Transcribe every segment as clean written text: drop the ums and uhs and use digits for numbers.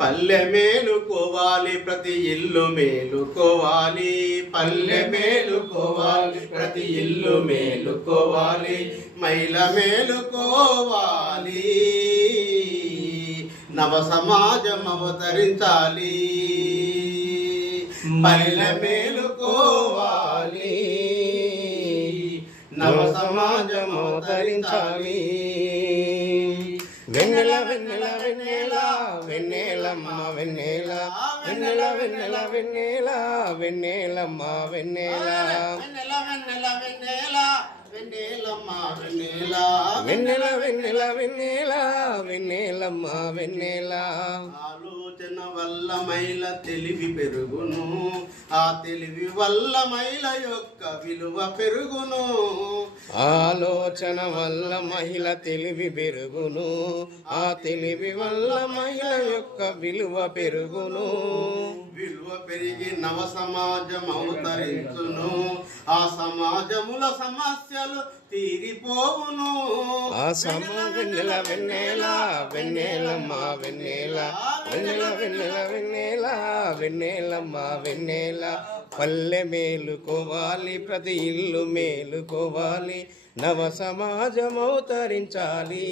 పల్లె మేలుకోవాలి ప్రతి ఇల్లు మేలుకోవాలి, పల్లె మేలుకోవాలి ప్రతి ఇల్లు మేలుకోవాలి, మహిళ మేలుకోవాలి, నవ సమాజం అవతరించాలి. పల్లె మేలుకోవాలి, నవ సమాజం అవతరించాలి. వెన్నెల వెన్నెల వెన్నెల వెన్నెలమ్మ వెన్నెల వెన్నెల వెన్నెల వెన్నెల వెన్నెలమ్మ వెన్నెల వెన్నెల వెన్నెల వెన్నెల వెన్నెలమ్మ వెన్నెల వెన్నెల వెన్నెల వెన్నెల వెన్నెలమ్మ వెన్నెల. ఆలోచన వల్ల మహిళ తెలివి పెరుగును, ఆ తెలివి వల్ల మహిళ యొక్క విలువ పెరుగును. ఆలోచన వల్ల మహిళ తెలివి పెరుగును, ఆ తెలివి వల్ల మహిళ యొక్క విలువ పెరుగును. విలువ పెరిగి నవ సమాజం అవతరించును, ఆ సమాజముల సమస్యలు తీరిపోవును. ఆ వెన్నెల వెన్నెల వెన్నెలమ్మ వెన్నెల వెన్నెల వెన్నెల వెన్నెల వెన్నెలమ్మ వెన్నెల. పల్లె మేలుకోవాలి ప్రతి ఇల్లు మేలుకోవాలి, నవ సమాజం అవతరించాలి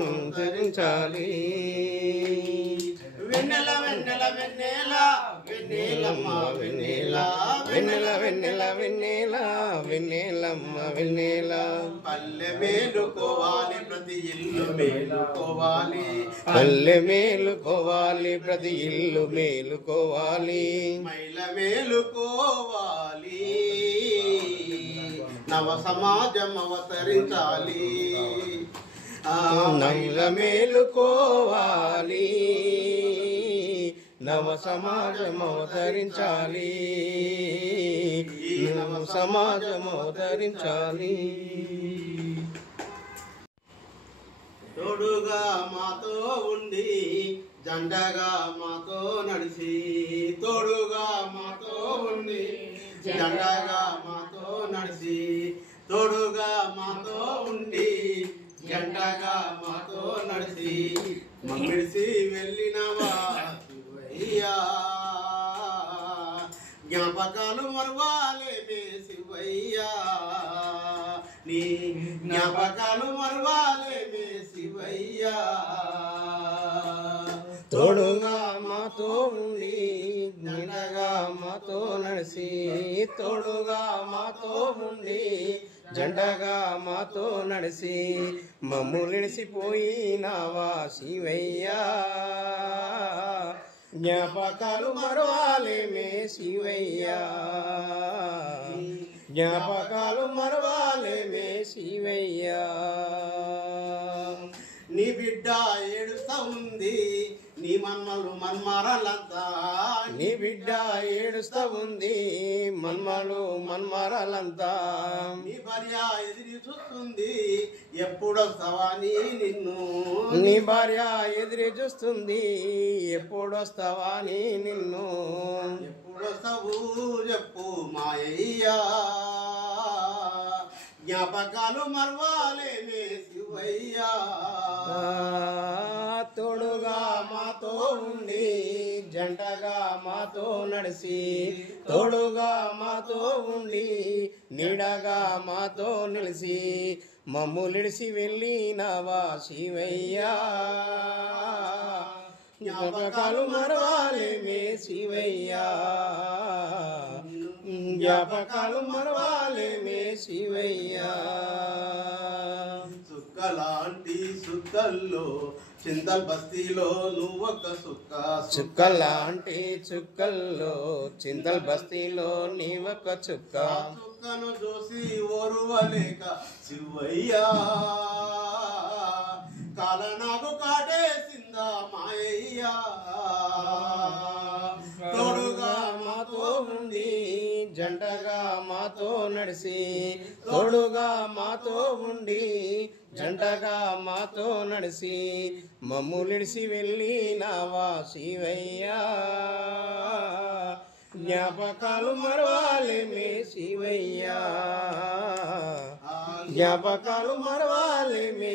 అవతరించాలి. వెన్నెల వెన్నెల వెన్నెల వెన్నెలమ్మ వెన్నెల వెన్నెల వెన్నెల వెన్నెల వెన్నెలమ్మ వెన్నెల. పల్లె మేలుకోవాలి ప్రతి ఇల్లు మేలుకోవాలి, పల్లె మేలుకోవాలి ప్రతి ఇల్లు మేలుకోవాలి, మహిళ మేలుకోవాలి, నవ సమాజం అవతరించాలి. నవ్వుల మేలుకోవాలి, నవ సమాజం అవతరించాలి, నవ సమాజం అవతరించాలి. తోడుగా మాతో ఉండి జంటగా మాతో నడిచి, తోడుగా మాతో ఉండి జంటగా మాతో నడిచి, తోడుగా మాతో ఉండి జంటగా మాతో నడిచి, మమ్మిడిసి వెళ్ళినవా శివయ్యా, జ్ఞాపకాలు మరువాలేమే శివయ్యా, నీ జ్ఞాపకాలు మరువాలేమే శివయ్యా. తోడుగా మాతో ఉండి జంటగా మాతో నడిచి, తోడుగా మాతో ఉండి జంటగా మాతో నడిచి, మమ్ములిడిసిపోయినావా శివయ్యా, జ్ఞాపకాలు మరవాలేమే శివయ్యా, జ్ఞాపకాలు మరవాలేమే శివయ్యా. నీ బిడ్డ ఏడుస్తా ఉంది, నీ మన్మలు మన్మరాలంతా, నీ బిడ్డ ఏడుస్తా ఉంది మన్మలు మన్మరాలంతా, నీ భార్య ఎదిరి చూస్తుంది ఎప్పుడొస్తావా నీ నిన్ను, నీ భార్య ఎదురు చూస్తుంది ఎప్పుడొస్తావా నీ నిన్ను, ఎప్పుడొస్తావు చెప్పు మాయయ్యా, జ్ఞాపకాలు మరవాలేమే శివయ్యా. తోడుగా మాతో ఉండి జంటగా మాతో నడిచి, తోడుగా మాతో ఉండి నీడగా మాతో నిలిచి, మమ్ములిడిసి వెళ్ళినావా శివయ్యా, జ్ఞాపకాలు మరవాలేమే శివయ్యా, జ్ఞాపకాలు మరవాలేమే శివయ్యా. సుక్కలాంటి సుక్కల్లో చింతల్ బస్తీలో నువ్వొక సుక్క, చుక్కలాంటి చుక్కల్లో చింతల్ బస్తీలో నీవొక చుక్క, చుక్కను చూసి ఓరువలేక శివయ్యా, కాల నాకు కాటేసిందా మాయయ్యా, తోడుగా మాతో ఉండి జంటగా మాతో నడిచి, తోడుగా మాతో ఉండి జంటగా మాతో నడిచి, మమ్ములిడిసి వెళ్ళినావా శివయ్యా, జ్ఞాపకాలు మరవాలేమే శివయ్యా, జ్ఞాపకాలు మరవాలేమే